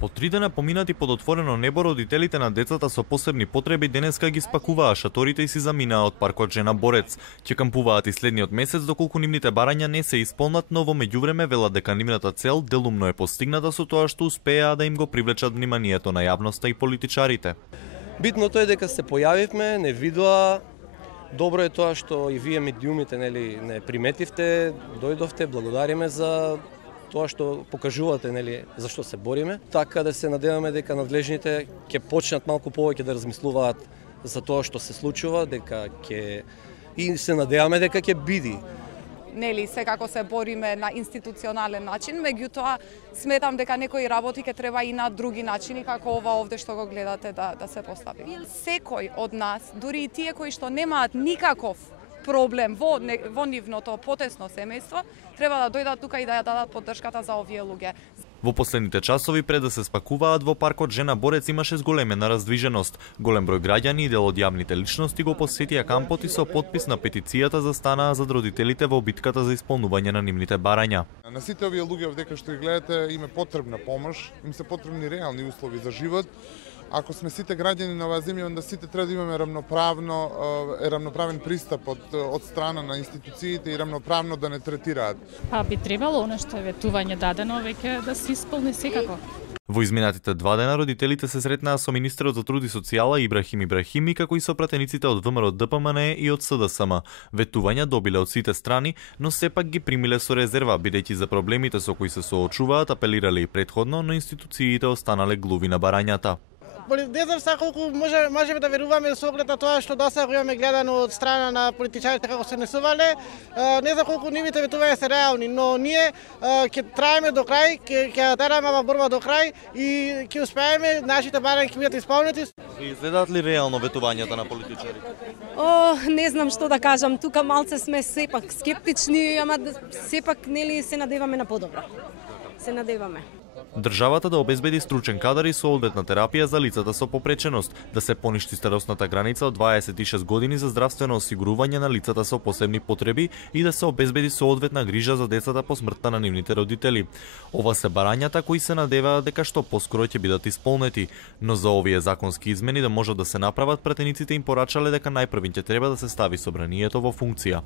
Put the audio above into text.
По 3 дена поминати под отворено небо, родителите на децата со посебни потреби денеска ги спакуваа шаторите и си заминаа од паркот Жена Борец. Ќе кампуваат и следниот месец доколку нивните барања не се исполнат, но во меѓувреме велат дека нивната цел делумно е постигната со тоа што успеа да им го привлечат вниманието на јавноста и политичарите. Битното е дека се појавивме, не видоа. Добро е тоа што и вие медиумите не приметивте, дојдовте, благодариме за тоа што покажувате, зашто се бориме. Така да се надеваме дека надлежните ќе почнат малку повеќе да размислуваат за тоа што се случува, и се надеваме дека ќе биде. Секако се бориме на институционален начин, меѓутоа сметам дека некои работи ќе треба и на други начини, како ова овде што го гледате да се постави. Секој од нас, дури и тие кои што немаат никаков проблем во нивното потесно семејство, треба да дојдат тука и да ја дадат поддршката за овие луѓе. Во последните часови пред да се спакуваат во паркот Жена Борец имаше зголемена раздвиженост. Голем број граѓани и дел од јавните личности го посетија кампот и со подпис на петицијата застанаа зад родителите во битката за исполнување на нивните барања. На сите овие луѓе овдека што ги гледате им е потребна помош, им се потребни реални услови за живот. Ако сме сите граѓани на оваа земја, onda сите треба да имаме равноправен пристап од страна на институциите и равноправно да не третираат. Би требало она што е ветување дадено веќе да се исполни секако. Во изминатите 2 дена родителите се сретнаа со министерот за труд и социјала Ибрахим Ибрахими, како и со пратениците од ВМРО ДПМН и од СДСМ. Ветувања добиле од сите страни, но сепак ги примиле со резерва, бидејќи за проблемите со кои се соочуваат апелирале и претходно, но институциите останале глуви на барањата. Не знам сега колку можеме да веруваме со оглед на тоа што досега го имаме гледано од страна на политичарите како се несувале. Не знам колку нивните ветувања се реални, но ние ќе траеме до крај, ќе тераме ова борба до крај и ќе успееме, нашите барања ќе бидат исполнети. Изгледаат ли реално ветувањата на политичарите? Не знам што да кажам, тука малце сме сепак скептични, ама сепак се надеваме на подобро. Се надеваме. Државата да обезбеди стручен кадар и соодветна терапија за лицата со попреченост, да се поништи старосната граница од 26 години за здравствено осигурување на лицата со посебни потреби и да се обезбеди соодветна грижа за децата по смртта на нивните родители. Ова се барањата кои се надеваат дека што поскоро ќе бидат исполнети, но за овие законски измени да можат да се направат, пратениците им порачале дека најпрвин ќе треба да се стави собранието во функција.